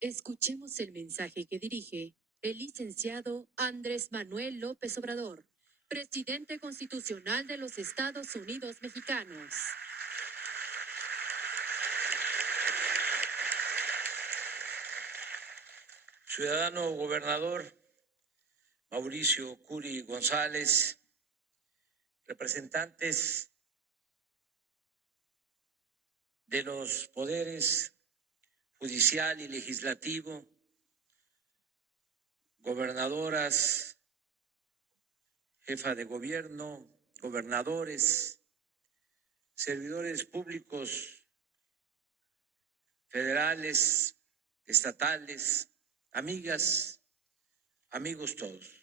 Escuchemos el mensaje que dirige el licenciado Andrés Manuel López Obrador, presidente constitucional de los Estados Unidos mexicanos. Ciudadano gobernador Mauricio Curi González, representantes de los poderes judicial y legislativo, gobernadoras, jefa de gobierno, gobernadores, servidores públicos federales, estatales, amigas, amigos todos.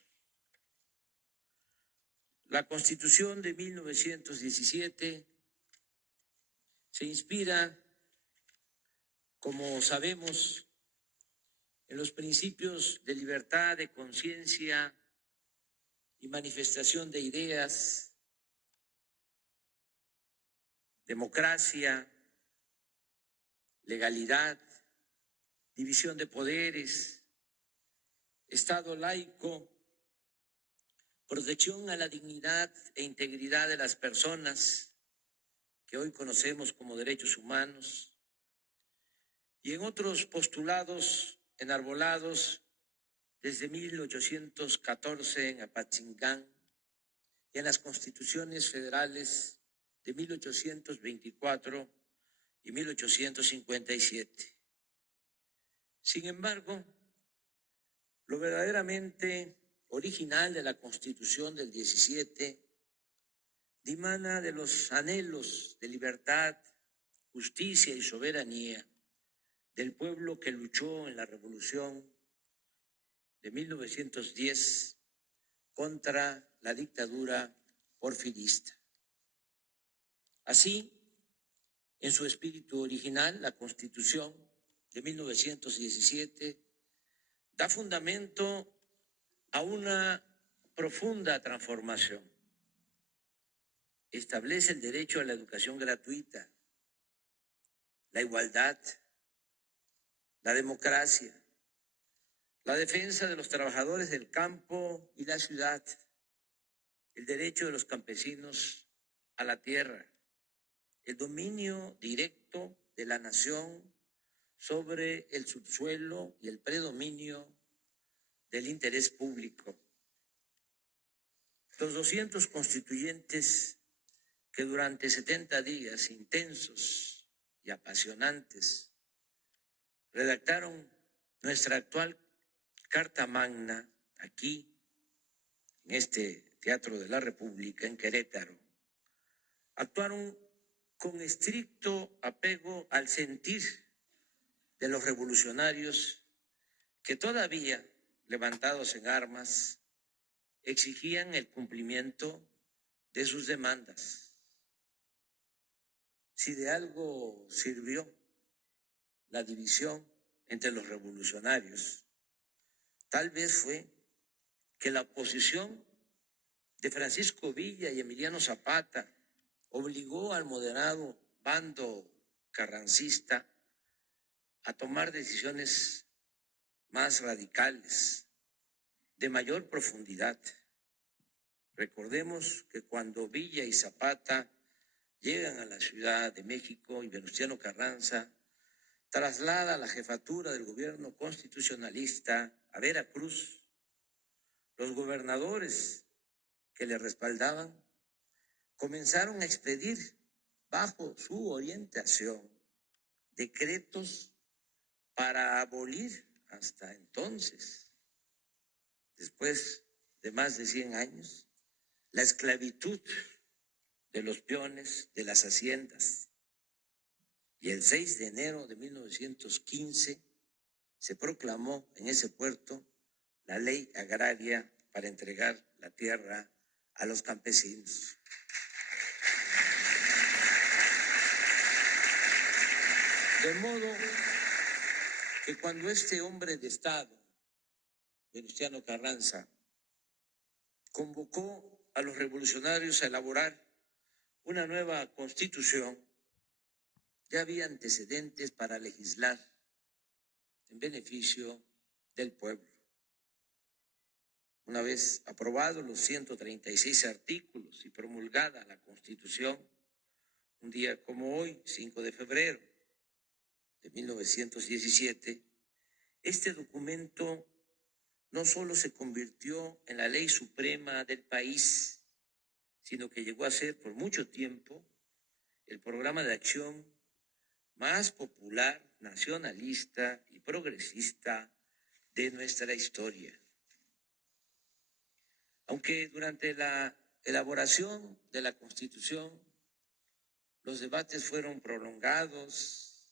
La Constitución de 1917 se inspira, como sabemos, en los principios de libertad de conciencia y manifestación de ideas, democracia, legalidad, división de poderes, Estado laico, protección a la dignidad e integridad de las personas que hoy conocemos como derechos humanos, y en otros postulados enarbolados desde 1814 en Apatzingán y en las constituciones federales de 1824 y 1857. Sin embargo, lo verdaderamente original de la Constitución del 17 dimana de los anhelos de libertad, justicia y soberanía del pueblo que luchó en la Revolución de 1910 contra la dictadura porfirista. Así, en su espíritu original, la Constitución de 1917 da fundamento a una profunda transformación. Establece el derecho a la educación gratuita, la igualdad, la democracia, la defensa de los trabajadores del campo y la ciudad, el derecho de los campesinos a la tierra, el dominio directo de la nación sobre el subsuelo y el predominio del interés público. Los 200 constituyentes que durante 70 días intensos y apasionantes redactaron nuestra actual Carta Magna aquí, en este Teatro de la República, en Querétaro, actuaron con estricto apego al sentir de los revolucionarios que todavía, levantados en armas, exigían el cumplimiento de sus demandas. Si de algo sirvió la división entre los revolucionarios, tal vez fue que la oposición de Francisco Villa y Emiliano Zapata obligó al moderado bando carrancista a tomar decisiones más radicales, de mayor profundidad. Recordemos que cuando Villa y Zapata llegan a la Ciudad de México y Venustiano Carranza traslada la jefatura del gobierno constitucionalista a Veracruz, los gobernadores que le respaldaban comenzaron a expedir bajo su orientación decretos para abolir hasta entonces, después de más de 100 años, la esclavitud de los peones de las haciendas. Y el 6 de enero de 1915 se proclamó en ese puerto la ley agraria para entregar la tierra a los campesinos. De modo que cuando este hombre de Estado, Venustiano Carranza, convocó a los revolucionarios a elaborar una nueva constitución, ya había antecedentes para legislar en beneficio del pueblo. Una vez aprobados los 136 artículos y promulgada la Constitución, un día como hoy, 5 de febrero de 1917, este documento no solo se convirtió en la ley suprema del país, sino que llegó a ser por mucho tiempo el programa de acción más popular, nacionalista y progresista de nuestra historia. Aunque durante la elaboración de la Constitución los debates fueron prolongados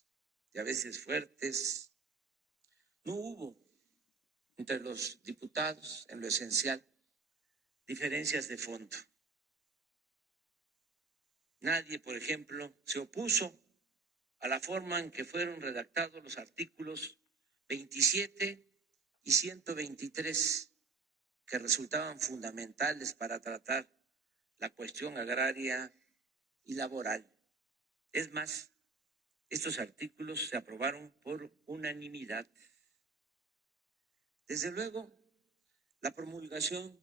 y a veces fuertes, no hubo entre los diputados, en lo esencial, diferencias de fondo. Nadie, por ejemplo, se opuso a la forma en que fueron redactados los artículos 27 y 123, que resultaban fundamentales para tratar la cuestión agraria y laboral. Es más, estos artículos se aprobaron por unanimidad. Desde luego, la promulgación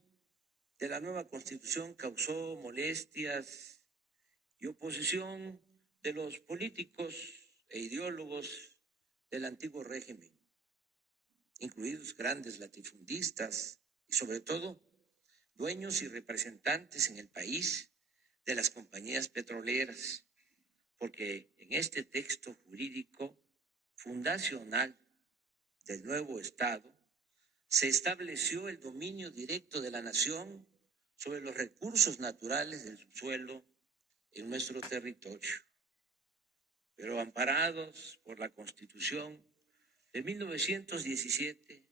de la nueva Constitución causó molestias y oposición de los políticos e ideólogos del antiguo régimen, incluidos grandes latifundistas y sobre todo dueños y representantes en el país de las compañías petroleras, porque en este texto jurídico fundacional del nuevo Estado se estableció el dominio directo de la nación sobre los recursos naturales del subsuelo en nuestro territorio. Pero amparados por la Constitución de 1917,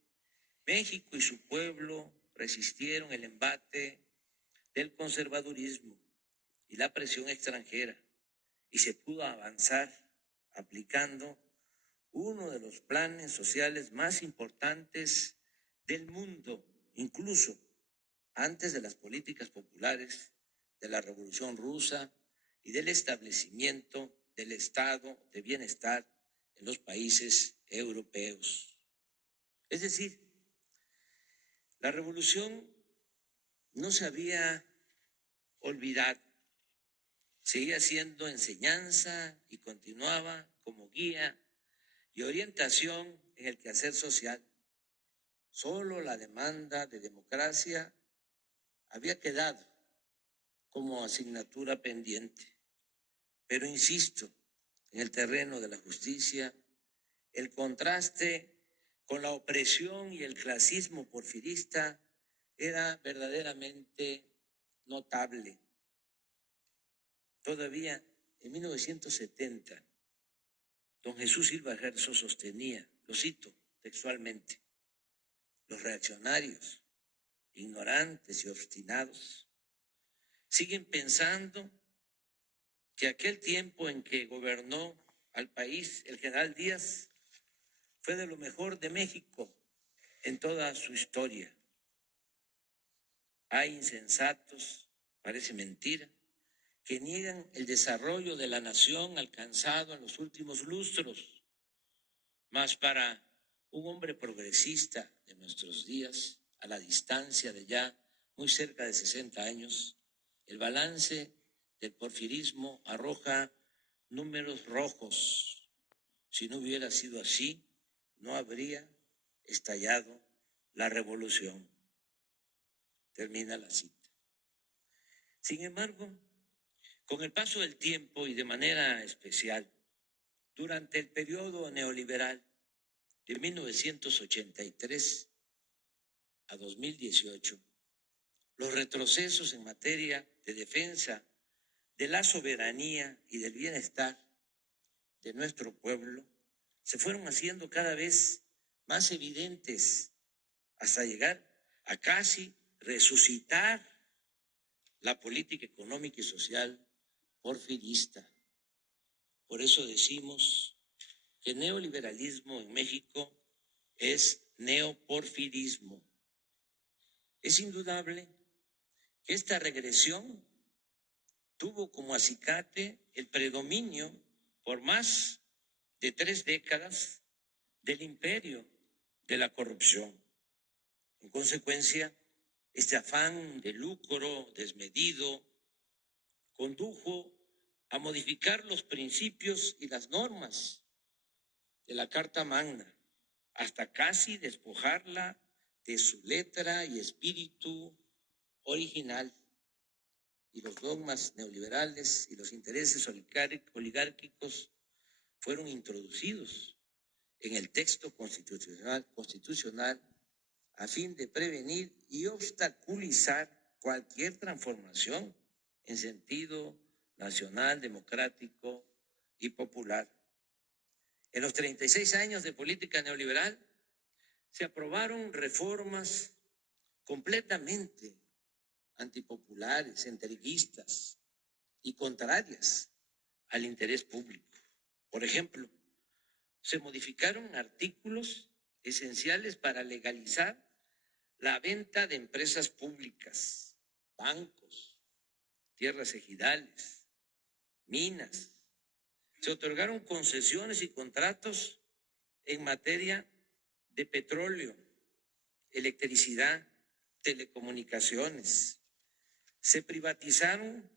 México y su pueblo resistieron el embate del conservadurismo y la presión extranjera y se pudo avanzar aplicando uno de los planes sociales más importantes del mundo, incluso antes de las políticas populares de la Revolución Rusa y del establecimiento del estado de bienestar en los países europeos. Es decir, la revolución no se había olvidado, seguía siendo enseñanza y continuaba como guía y orientación en el quehacer social. Solo la demanda de democracia había quedado como asignatura pendiente. Pero insisto, en el terreno de la justicia, el contraste con la opresión y el clasismo porfirista era verdaderamente notable. Todavía en 1970, don Jesús Silva Gerso sostenía, lo cito textualmente, los reaccionarios, ignorantes y obstinados, siguen pensando que aquel tiempo en que gobernó al país el general Díaz fue de lo mejor de México en toda su historia. Hay insensatos, parece mentira, que niegan el desarrollo de la nación alcanzado en los últimos lustros. Mas para un hombre progresista de nuestros días, a la distancia de ya muy cerca de 60 años, el balance del porfirismo arroja números rojos. Si no hubiera sido así, no habría estallado la revolución. Termina la cita. Sin embargo, con el paso del tiempo y de manera especial, durante el periodo neoliberal de 1983 a 2018, los retrocesos en materia de defensa de la soberanía y del bienestar de nuestro pueblo se fueron haciendo cada vez más evidentes hasta llegar a casi resucitar la política económica y social porfirista. Por eso decimos que neoliberalismo en México es neoporfirismo. Es indudable que esta regresión tuvo como acicate el predominio por más de 3 décadas del imperio de la corrupción. En consecuencia, este afán de lucro desmedido condujo a modificar los principios y las normas de la Carta Magna, hasta casi despojarla de su letra y espíritu original. Y los dogmas neoliberales y los intereses oligárquicos fueron introducidos en el texto constitucional a fin de prevenir y obstaculizar cualquier transformación en sentido nacional, democrático y popular. En los 36 años de política neoliberal se aprobaron reformas completamente antipopulares, entreguistas y contrarias al interés público. Por ejemplo, se modificaron artículos esenciales para legalizar la venta de empresas públicas, bancos, tierras ejidales, minas. Se otorgaron concesiones y contratos en materia de petróleo, electricidad, telecomunicaciones. Se privatizaron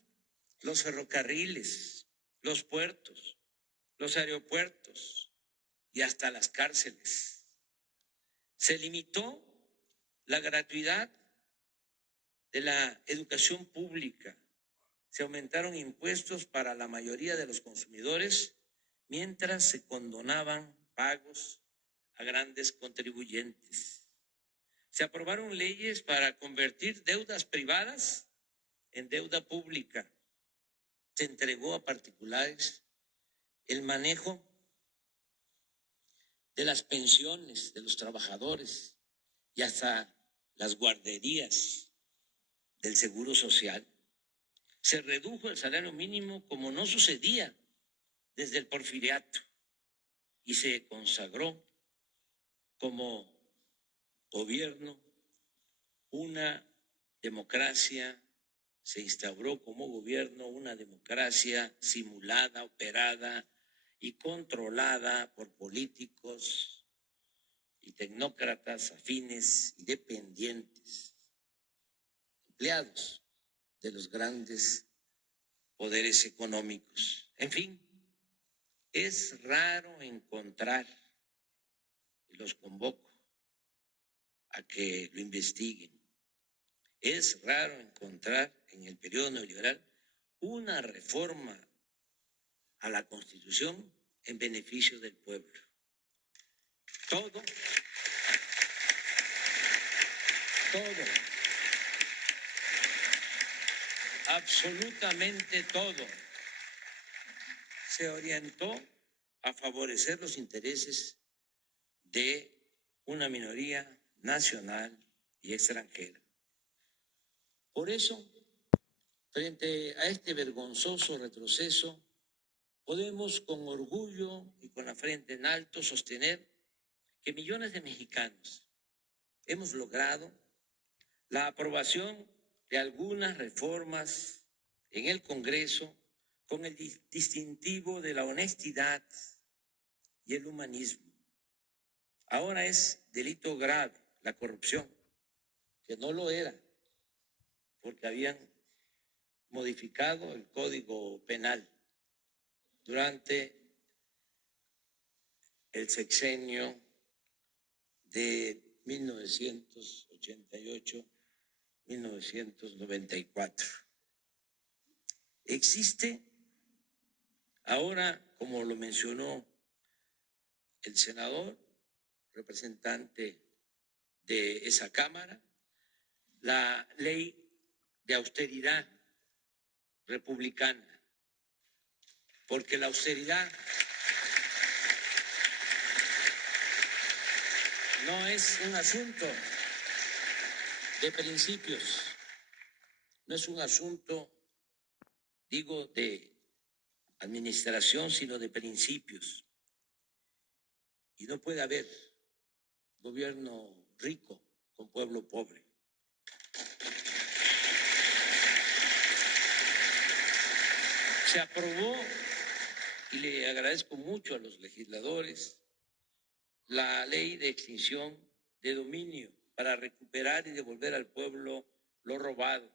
los ferrocarriles, los puertos, los aeropuertos y hasta las cárceles. Se limitó la gratuidad de la educación pública. Se aumentaron impuestos para la mayoría de los consumidores, mientras se condonaban pagos a grandes contribuyentes. Se aprobaron leyes para convertir deudas privadas en deuda pública. Se entregó a particulares el manejo de las pensiones de los trabajadores y hasta las guarderías del Seguro Social. Se redujo el salario mínimo como no sucedía desde el Porfiriato y se consagró como gobierno una democracia, se instauró como gobierno una democracia simulada, operada y controlada por políticos y tecnócratas afines y dependientes, empleados de los grandes poderes económicos. En fin, es raro encontrar, y los convoco a que lo investiguen, es raro encontrar en el periodo neoliberal una reforma a la Constitución en beneficio del pueblo. Todo, absolutamente todo, se orientó a favorecer los intereses de una minoría nacional y extranjera. Por eso, frente a este vergonzoso retroceso, podemos con orgullo y con la frente en alto sostener que millones de mexicanos hemos logrado la aprobación de algunas reformas en el Congreso con el distintivo de la honestidad y el humanismo. Ahora es delito grave la corrupción, que no lo era, porque habían modificado el Código Penal durante el sexenio de 1988-1994. Existe ahora, como lo mencionó el senador, representante de esa Cámara, la ley de austeridad republicana, porque la austeridad no es un asunto de principios, no es un asunto, digo, de administración, sino de principios. Y no puede haber gobierno rico con pueblo pobre. Se aprobó, y le agradezco mucho a los legisladores, la ley de extinción de dominio para recuperar y devolver al pueblo lo robado.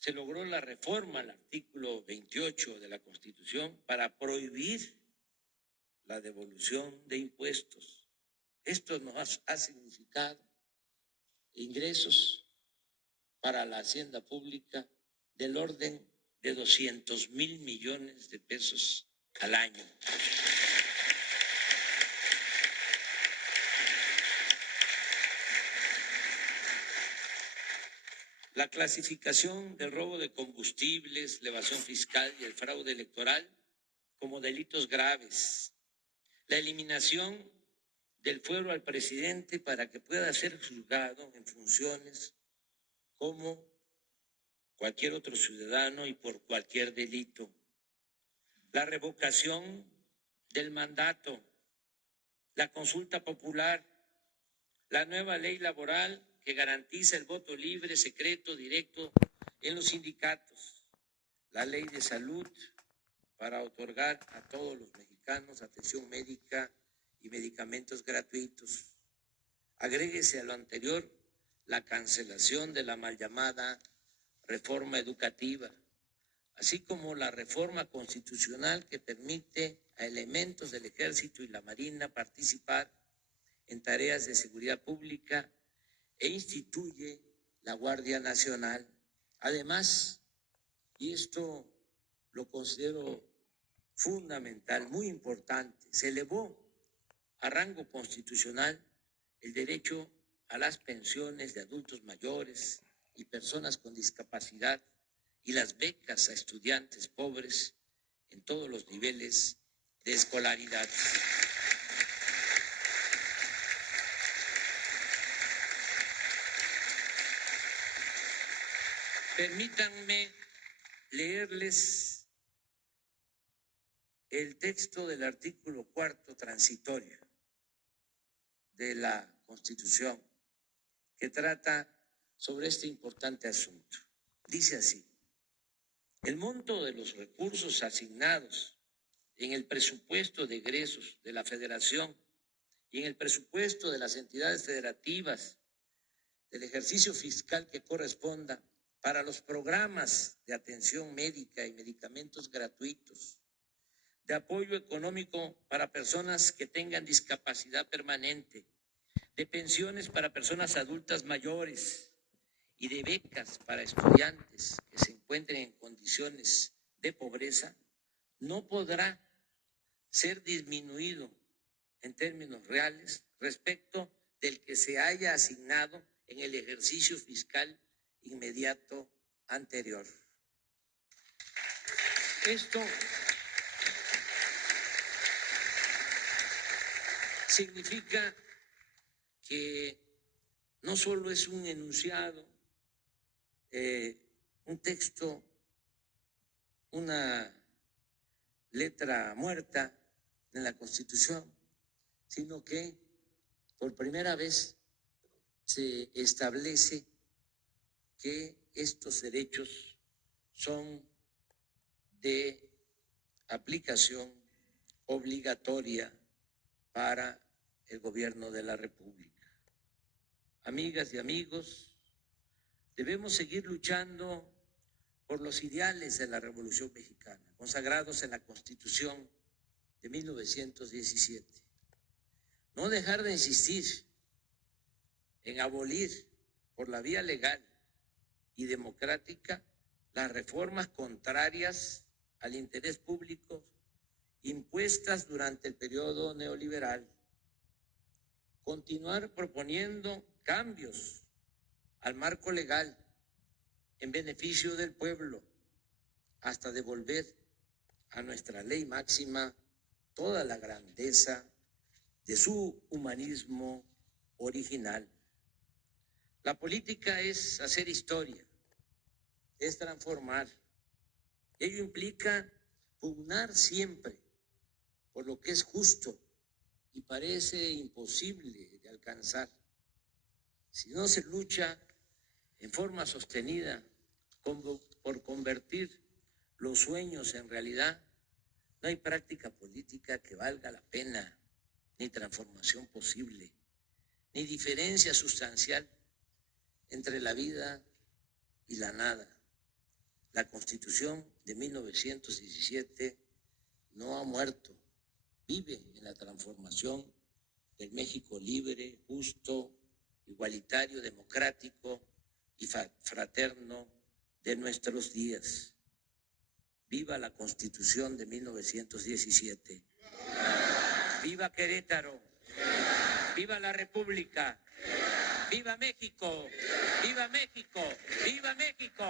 Se logró la reforma al artículo 28 de la Constitución para prohibir la devolución de impuestos. Esto nos ha significado ingresos para la hacienda pública del orden de 200,000 millones de pesos al año. La clasificación del robo de combustibles, la evasión fiscal y el fraude electoral como delitos graves. La eliminación del fuero al presidente para que pueda ser juzgado en funciones como cualquier otro ciudadano y por cualquier delito. La revocación del mandato, la consulta popular, la nueva ley laboral que garantiza el voto libre, secreto, directo en los sindicatos, la ley de salud para otorgar a todos los mexicanos atención médica y medicamentos gratuitos. Agréguese a lo anterior la cancelación de la mal llamada reforma educativa, así como la reforma constitucional que permite a elementos del Ejército y la Marina participar en tareas de seguridad pública e instituye la Guardia Nacional. Además, y esto lo considero fundamental, muy importante, se elevó a rango constitucional el derecho a las pensiones de adultos mayores y personas con discapacidad y las becas a estudiantes pobres en todos los niveles de escolaridad. Permítanme leerles el texto del artículo 4 transitorio de la Constitución que trata sobre este importante asunto. Dice así: el monto de los recursos asignados en el presupuesto de egresos de la Federación y en el presupuesto de las entidades federativas del ejercicio fiscal que corresponda para los programas de atención médica y medicamentos gratuitos, de apoyo económico para personas que tengan discapacidad permanente, de pensiones para personas adultas mayores y de becas para estudiantes que se encuentren en condiciones de pobreza, no podrá ser disminuido en términos reales respecto del que se haya asignado en el ejercicio fiscal inmediato anterior. Esto significa que no solo es un enunciado, un texto, una letra muerta en la Constitución, sino que por primera vez se establece que estos derechos son de aplicación obligatoria para el gobierno de la República. Amigas y amigos, debemos seguir luchando por los ideales de la Revolución Mexicana, consagrados en la Constitución de 1917. No dejar de insistir en abolir por la vía legal y democrática las reformas contrarias al interés público impuestas durante el periodo neoliberal. Continuar proponiendo cambios al marco legal en beneficio del pueblo hasta devolver a nuestra ley máxima toda la grandeza de su humanismo original. La política es hacer historia, es transformar. Ello implica pugnar siempre por lo que es justo y parece imposible de alcanzar. Si no se lucha en forma sostenida por convertir los sueños en realidad, no hay práctica política que valga la pena. ni transformación posible, ni diferencia sustancial entre la vida y la nada. La Constitución de 1917 no ha muerto, vive en la transformación del México libre, justo, igualitario, democrático y fraterno de nuestros días. Viva la Constitución de 1917. Viva Querétaro. Viva la República. Viva México. Viva México. Viva México.